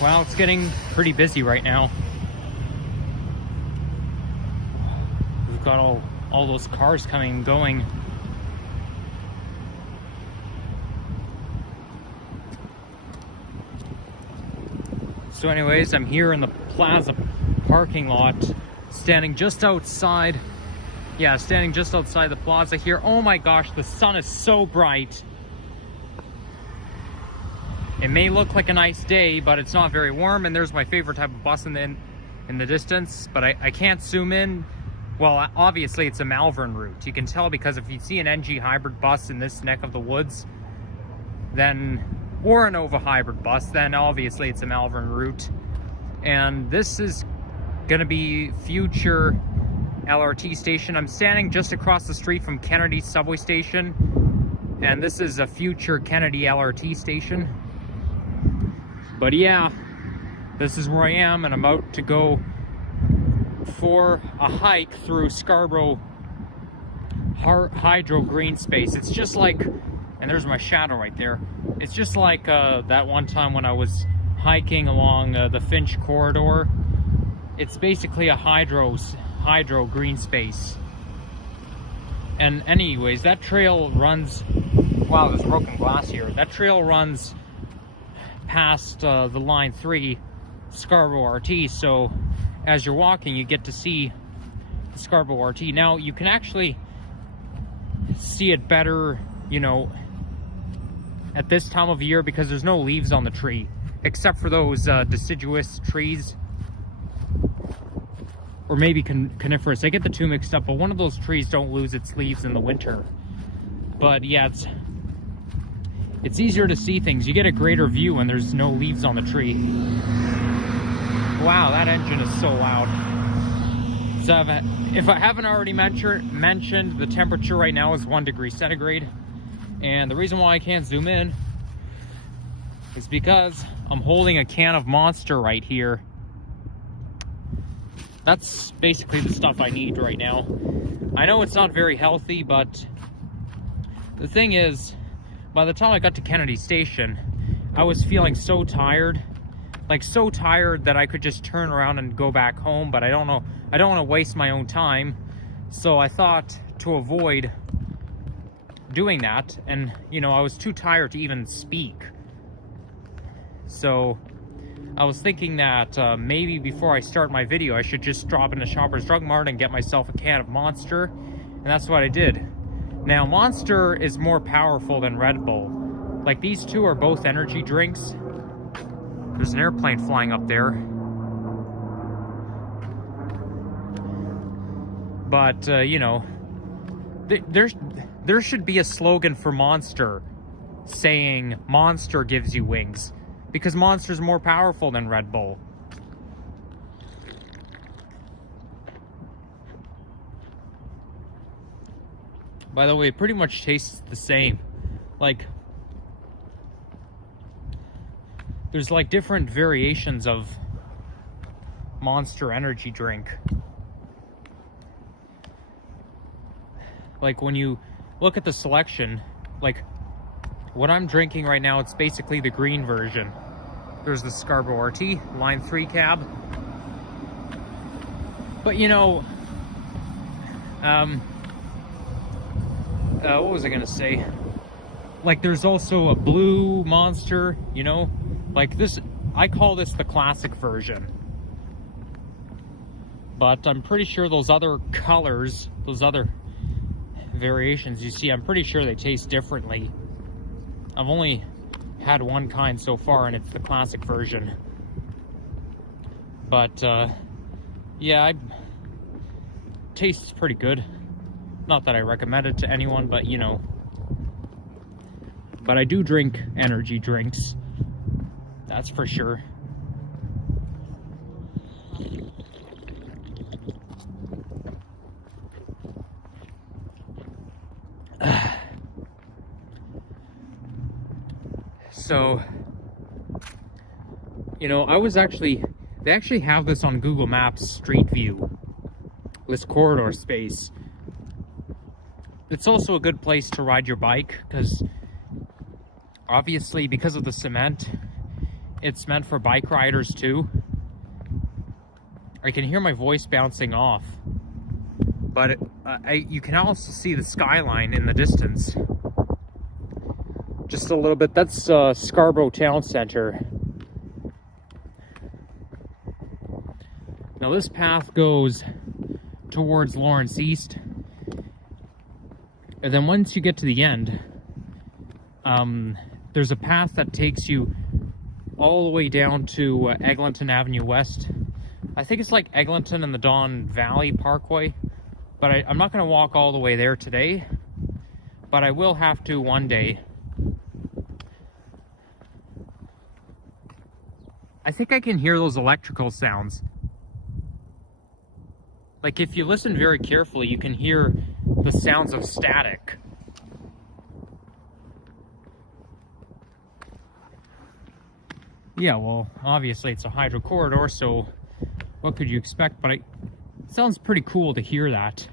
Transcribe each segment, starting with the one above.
Well, it's getting pretty busy right now. We've got all those cars coming and going. So anyways, I'm here in the plaza parking lot, standing just outside. Yeah, standing just outside the plaza here. Oh my gosh, the sun is so bright. It may look like a nice day, but it's not very warm, and there's my favorite type of bus in the distance, but I can't zoom in. Well, obviously it's a Malvern route. You can tell because if you see an NG hybrid bus in this neck of the woods, then, or a Nova hybrid bus, then obviously it's a Malvern route. And this is gonna be future LRT station. I'm standing just across the street from Kennedy subway station, and this is a future Kennedy LRT station. But yeah, this is where I am, and I'm about to go for a hike through Scarborough hydro green space. It's just like, and there's my shadow right there, it's just like that one time when I was hiking along the Finch corridor. It's basically a hydro green space. And anyways, that trail runs, wow, there's broken glass here. That trail runs past the Line 3 Scarborough RT, so as you're walking you get to see the Scarborough RT. Now you can actually see it better, you know, at this time of year because there's no leaves on the tree, except for those deciduous trees, or maybe coniferous. I get the two mixed up, but one of those trees don't lose its leaves in the winter. But yeah, it's easier to see things. You get a greater view when there's no leaves on the tree. Wow, that engine is so loud. So if I haven't already mentioned, the temperature right now is 1 degree centigrade. And the reason why I can't zoom in is because I'm holding a can of Monster right here. That's basically the stuff I need right now. I know it's not very healthy, but the thing is, by the time I got to Kennedy Station, I was feeling so tired. Like so tired that I could just turn around and go back home, but I don't want to waste my own time. So I thought to avoid doing that, and you know, I was too tired to even speak. So I was thinking that maybe before I start my video, I should just drop into Shoppers Drug Mart and get myself a can of Monster, and that's what I did. Now, Monster is more powerful than Red Bull. Like, these two are both energy drinks. There's an airplane flying up there. But, you know, there should be a slogan for Monster saying, Monster gives you wings. Because Monster's more powerful than Red Bull. By the way, it pretty much tastes the same. Like, there's like different variations of Monster energy drink. Like when you look at the selection, like what I'm drinking right now, it's basically the green version. There's the Scarborough RT, Line 3 cab. But you know, what was I gonna say? Like there's also a blue Monster, you know? Like this, I call this the classic version. But I'm pretty sure those other colors, those other variations you see, I'm pretty sure they taste differently. I've only had one kind so far, and it's the classic version. But yeah, tastes pretty good. Not that I recommend it to anyone, but you know. But I do drink energy drinks. That's for sure. So, you know, they actually have this on Google Maps Street View, this corridor space. It's also a good place to ride your bike, because obviously because of the cement, it's meant for bike riders too. I can hear my voice bouncing off, but you can also see the skyline in the distance. Just a little bit. That's Scarborough Town Center. Now this path goes towards Lawrence East, and then once you get to the end, there's a path that takes you all the way down to Eglinton Avenue West. I think it's like Eglinton and the Don Valley Parkway, but I'm not going to walk all the way there today, but I will have to one day. I think I can hear those electrical sounds. Like if you listen very carefully, you can hear the sounds of static. Yeah, well, obviously it's a hydro corridor, so what could you expect? But it sounds pretty cool to hear that.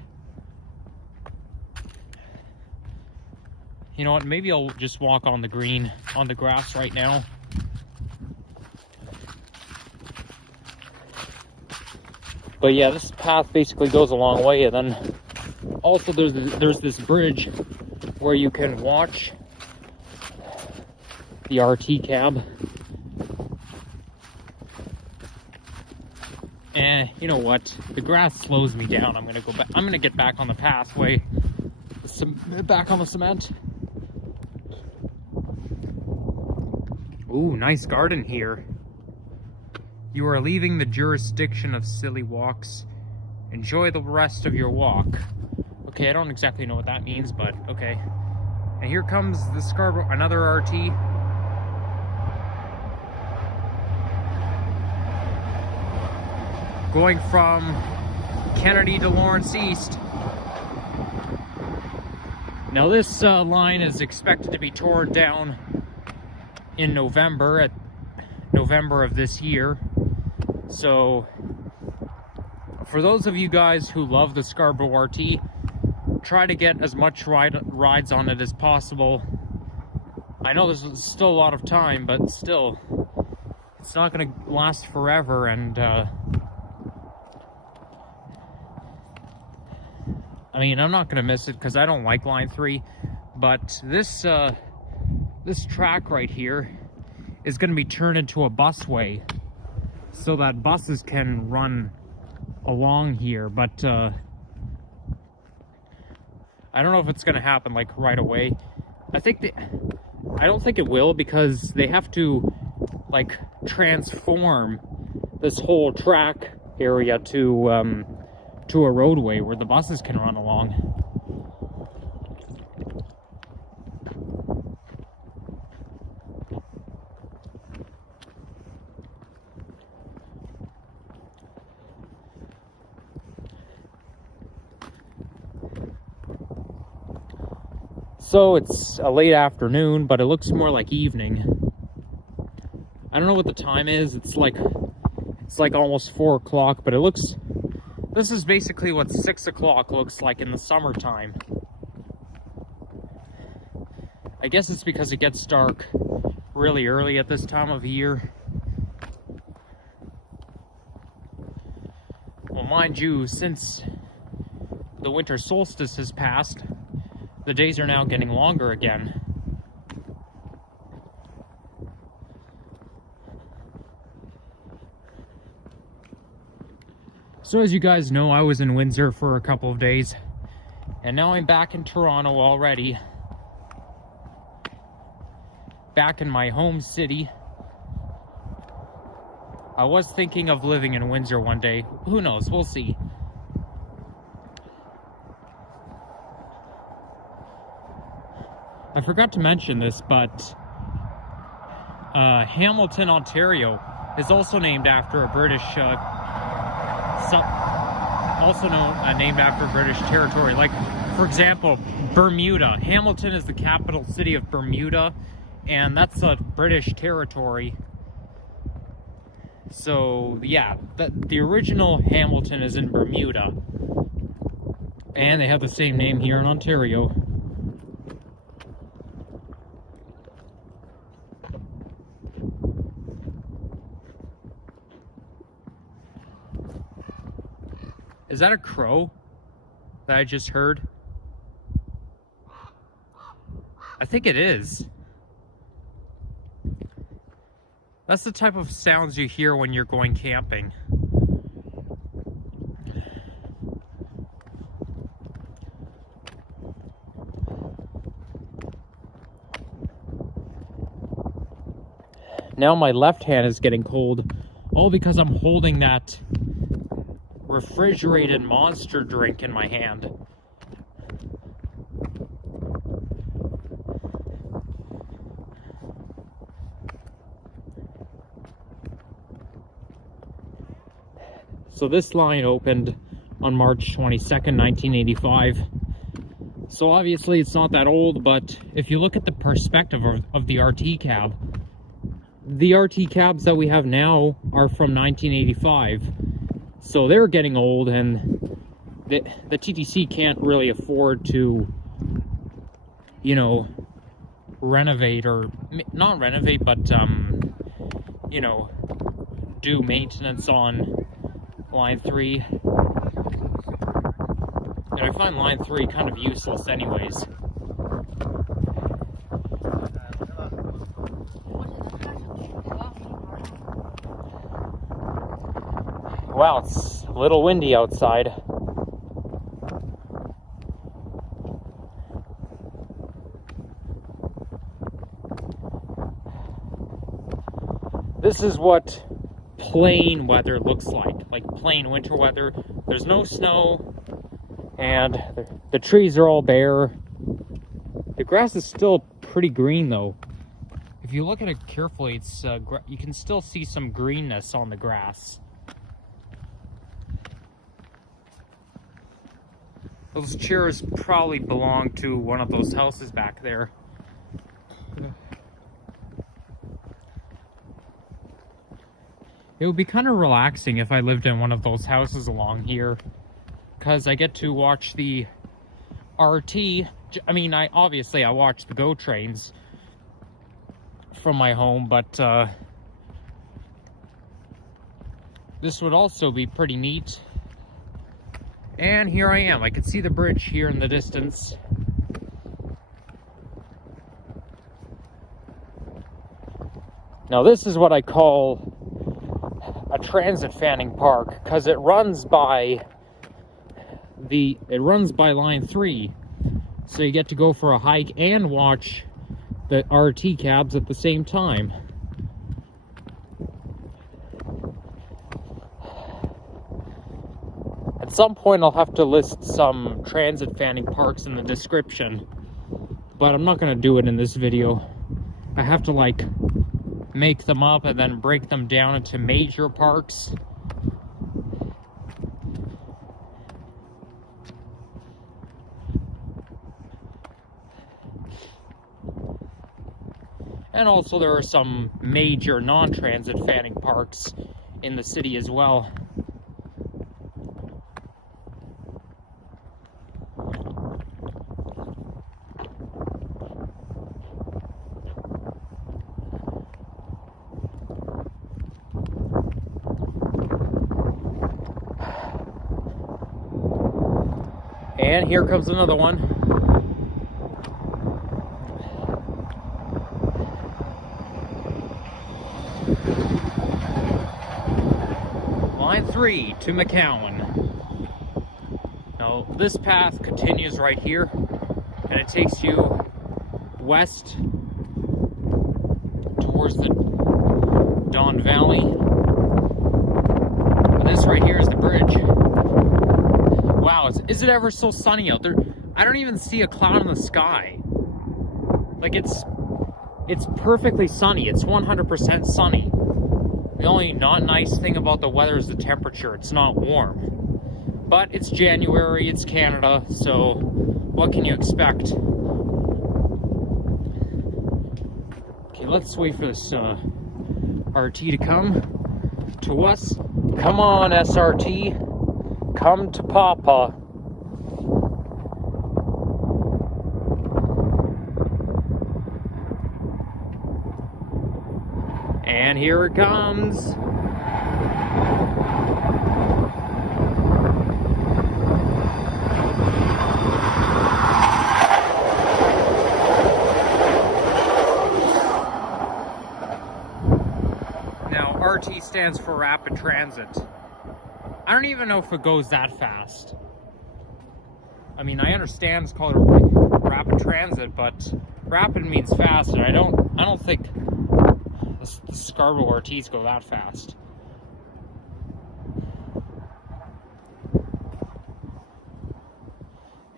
You know what, maybe I'll just walk on the green, on the grass right now. But yeah, this path basically goes a long way, and then also there's this bridge where you can watch the RT cab. And you know what? The grass slows me down. I'm gonna go back. I'm gonna get back on the pathway, back on the cement. Ooh, nice garden here. You are leaving the jurisdiction of silly walks. Enjoy the rest of your walk. Okay, I don't exactly know what that means, but okay. And here comes the Scarborough, another RT. Going from Kennedy to Lawrence East. Now this line is expected to be torn down in November of this year. So for those of you guys who love the Scarborough RT, try to get as much rides on it as possible. I know there's still a lot of time, but still, it's not going to last forever, and I mean, I'm not going to miss it because I don't like Line 3, but this track right here is going to be turned into a busway so that buses can run along here, but I don't know if it's going to happen like right away. I don't think it will, because they have to like transform this whole track area to a roadway where the buses can run along. So it's a late afternoon, but it looks more like evening. I don't know what the time is. It's like almost 4 o'clock, but it looks, this is basically what 6 o'clock looks like in the summertime. I guess it's because it gets dark really early at this time of year. Well, mind you, since the winter solstice has passed, the days are now getting longer again. So as you guys know, I was in Windsor for a couple of days, and now I'm back in Toronto already. Back in my home city. I was thinking of living in Windsor one day. Who knows? We'll see. I forgot to mention this, but Hamilton, Ontario is also named after a British, named after British territory. Like, for example, Bermuda. Hamilton is the capital city of Bermuda, and that's a British territory. So, yeah, the original Hamilton is in Bermuda. And they have the same name here in Ontario. Is that a crow that I just heard? I think it is. That's the type of sounds you hear when you're going camping. Now my left hand is getting cold, all because I'm holding that refrigerated Monster drink in my hand. So this line opened on March 22nd, 1985. So obviously it's not that old, but if you look at the perspective of the RT cab, the RT cabs that we have now are from 1985. So they're getting old, and the TTC can't really afford to, you know, renovate, or not renovate, but, you know, do maintenance on Line 3. And I find Line 3 kind of useless anyways. Wow, it's a little windy outside. This is what plain weather looks like plain winter weather. There's no snow, and the trees are all bare. The grass is still pretty green though. If you look at it carefully, it's you can still see some greenness on the grass. Those chairs probably belong to one of those houses back there. It would be kind of relaxing if I lived in one of those houses along here, because I get to watch the RT. I mean, I watch the GO trains from my home, but this would also be pretty neat. And here I am. I can see the bridge here in the distance. Now this is what I call a transit fanning park, because it runs by Line 3. So you get to go for a hike and watch the RT cabs at the same time. At some point I'll have to list some transit fanning parks in the description, but I'm not going to do it in this video. I have to like make them up and then break them down into major parks. And also there are some major non-transit fanning parks in the city as well. And here comes another one. Line 3 to McCowan. Now this path continues right here, and it takes you west towards the Don Valley. And this right here is the bridge. Wow, is it ever so sunny out there? I don't even see a cloud in the sky. Like it's perfectly sunny. It's 100% sunny. The only not nice thing about the weather is the temperature. It's not warm. But it's January, it's Canada, so what can you expect? Okay, let's wait for this RT to come to us. Come on, SRT. Come to Papa. And here it comes. RT stands for rapid transit. I don't even know if it goes that fast. I mean, I understand it's called rapid transit, but rapid means fast, and I don't think the Scarborough RTs go that fast.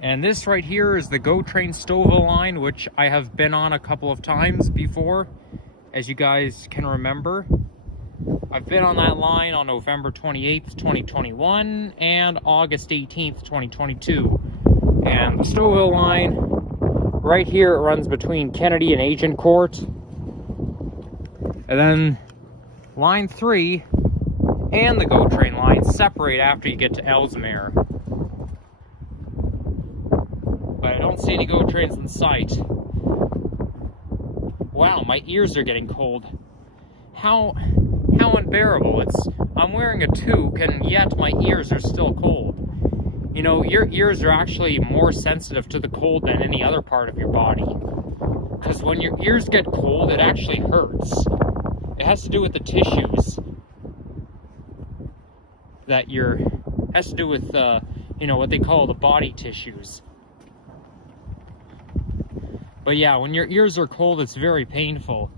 And this right here is the GO Train Stouffville line, which I have been on a couple of times before, as you guys can remember. I've been on that line on November 28th, 2021 and August 18th, 2022. And the Stouffville line, right here, it runs between Kennedy and Agincourt. And then line 3 and the GO Train line separate after you get to Ellesmere. But I don't see any GO trains in sight. Wow, my ears are getting cold. How unbearable. I'm wearing a toque and yet my ears are still cold. You know, your ears are actually more sensitive to the cold than any other part of your body. Because when your ears get cold, it actually hurts. It has to do with the tissues that has to do with, you know, what they call the body tissues. But yeah, when your ears are cold, it's very painful.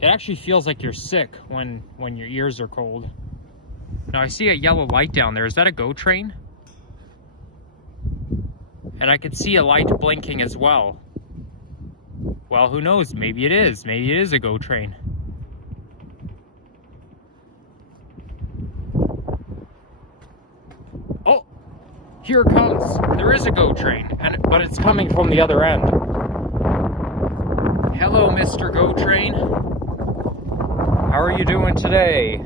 It actually feels like you're sick when your ears are cold. Now I see a yellow light down there. Is that a GO train? And I could see a light blinking as well. Well, who knows? Maybe it is. Maybe it is a GO train. Oh! Here it comes. There is a GO train, but it's coming from the other end. Hello, Mr. GO Train. How are you doing today?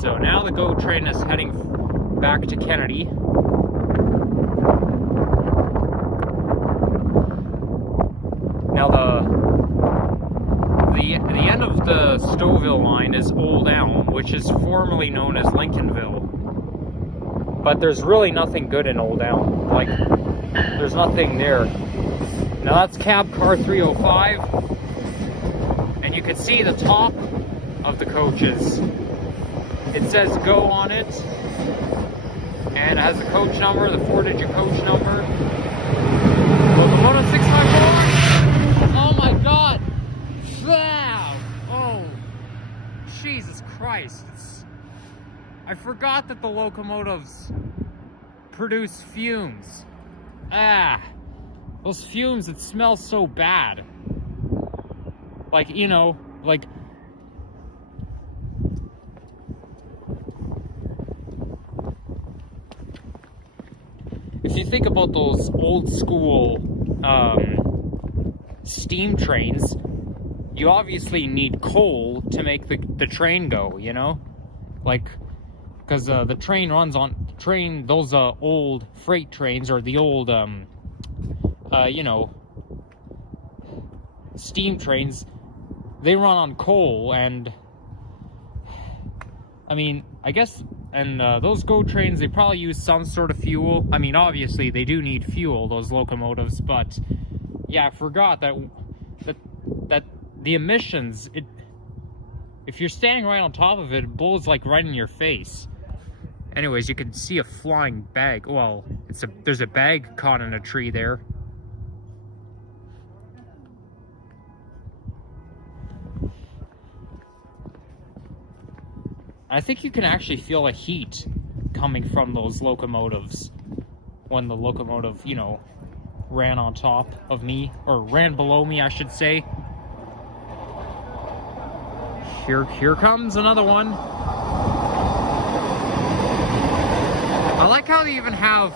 So now the GO Train is heading back to Kennedy. Now the end of the Stouffville line is Old Elm, which is formerly known as Lincolnville. But there's really nothing good in Old Elm. Like, there's nothing there. Now that's cab car 305, and you can see the top of the coaches. It says GO on it, and it has the coach number, the 4-digit coach number. Locomotive 654. Oh my God! Wow! Oh, Jesus Christ! I forgot that the locomotives produce fumes. Those fumes that smell so bad. Like, you know, like... If you think about those old school steam trains, you obviously need coal to make the train go, you know? Like, because the train runs on... those old freight trains, or the old... you know, steam trains, they run on coal, and I mean, I guess, and those GO trains, they probably use some sort of fuel. I mean, obviously they do need fuel, those locomotives, but yeah, I forgot that the emissions, if you're standing right on top of it, it blows like right in your face. Anyways, you can see a flying bag. Well, there's a bag caught in a tree there. I think you can actually feel a heat coming from those locomotives when the locomotive, you know, ran on top of me, or ran below me, I should say. Here comes another one. I like how they even have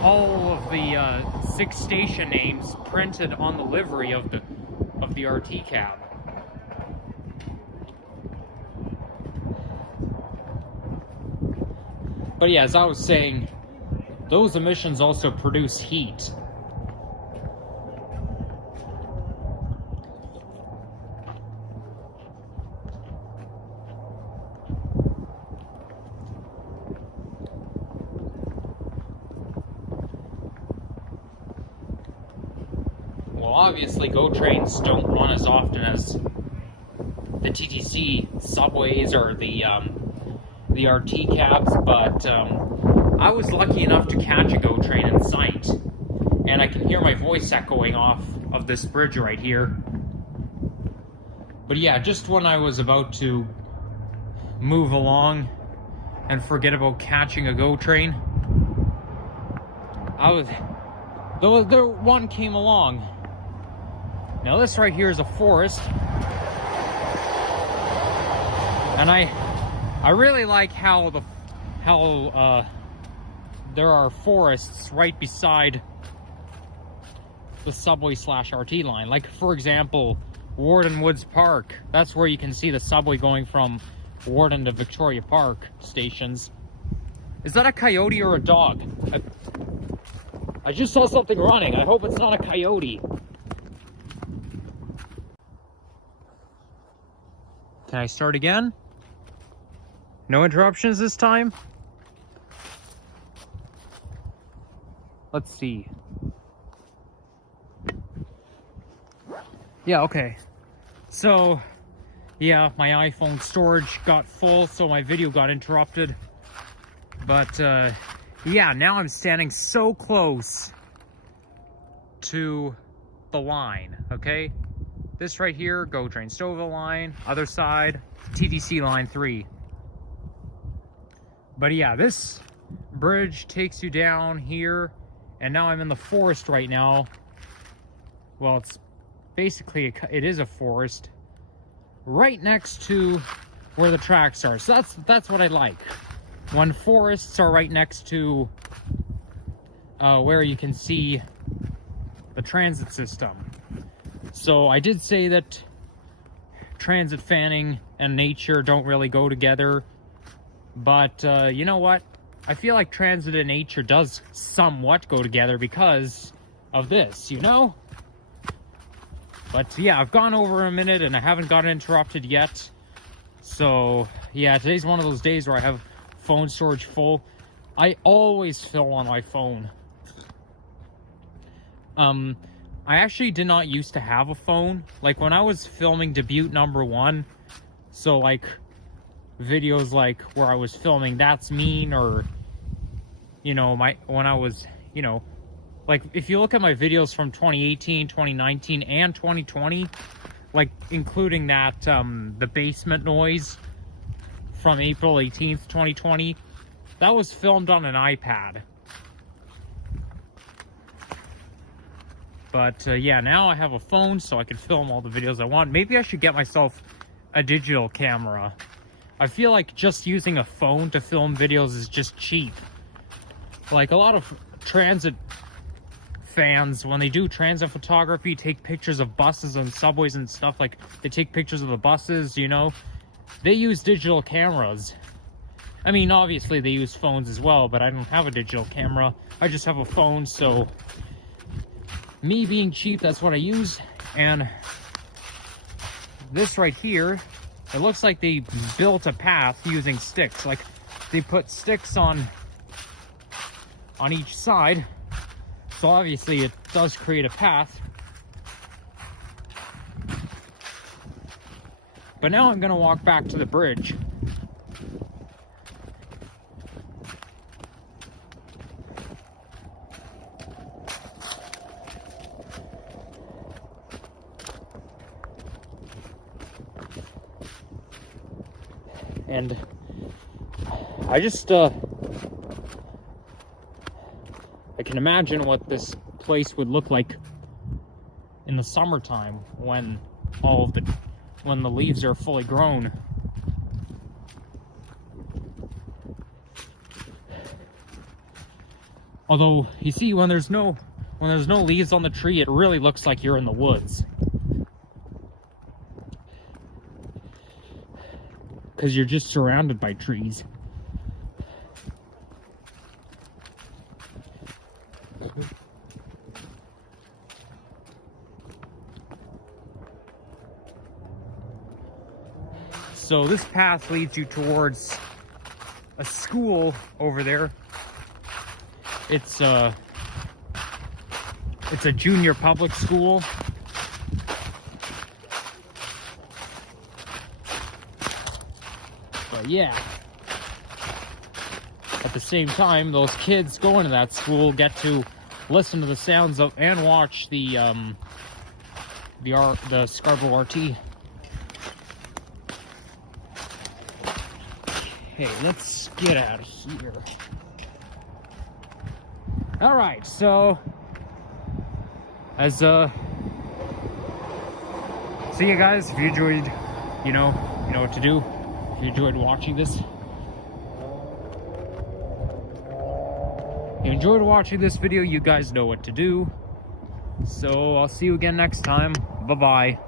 all of the 6 station names printed on the livery of the RT cab. But yeah, as I was saying, those emissions also produce heat. Well, obviously GO trains don't run as often as the TTC subways or the RT cabs, but I was lucky enough to catch a GO train in sight, and I can hear my voice echoing off of this bridge right here. But yeah, just when I was about to move along and forget about catching a GO train, the one came along. Now this right here is a forest, and I really like how there are forests right beside the subway / RT line. Like, for example, Warden Woods Park. That's where you can see the subway going from Warden to Victoria Park stations. Is that a coyote or a dog? I just saw something running. I hope it's not a coyote. Can I start again? No interruptions this time? Let's see. Yeah, okay. So, yeah, my iPhone storage got full, so my video got interrupted. But, yeah, now I'm standing so close to the line, okay? This right here, GO train Stouffville line. Other side, TTC Line 3. But yeah, this bridge takes you down here, and now I'm in the forest right now. Well, it's basically, it is a forest right next to where the tracks are. So that's what I like, when forests are right next to where you can see the transit system. So I did say that transit fanning and nature don't really go together, but you know what? I feel like transit and nature does somewhat go together because of this, you know? But yeah, I've gone over a minute and I haven't gotten interrupted yet. So yeah, today's one of those days where I have phone storage full. I always fill on my phone. I actually did not used to have a phone. Like, when I was filming debut #1, so like videos like where I was filming That's Mean, or you know, when I was, you know, like if you look at my videos from 2018, 2019, and 2020, like including that the basement noise from April 18th, 2020, that was filmed on an iPad. But yeah, now I have a phone, so I can film all the videos I want. Maybe I should get myself a digital camera. I feel like just using a phone to film videos is just cheap. Like, a lot of transit fans, when they do transit photography, take pictures of buses and subways and stuff. Like, they take pictures of the buses, you know. They use digital cameras. I mean, obviously they use phones as well, but I don't have a digital camera. I just have a phone, so me being cheap, that's what I use. And this right here, it looks like they built a path using sticks. Like, they put sticks on each side, so obviously it does create a path. But now I'm gonna walk back to the bridge. And I just, I can imagine what this place would look like in the summertime when when the leaves are fully grown. Although, you see, when there's no leaves on the tree, it really looks like you're in the woods. Because you're just surrounded by trees. So this path leads you towards a school over there. It's It's a junior public school. But yeah, at the same time, those kids going to that school get to listen to the sounds of and watch the Scarborough RT. Okay, let's get out of here. All right, so as see you guys. If you enjoyed, you know what to do. If you enjoyed watching this, video, you guys know what to do. So I'll see you again next time. Bye bye.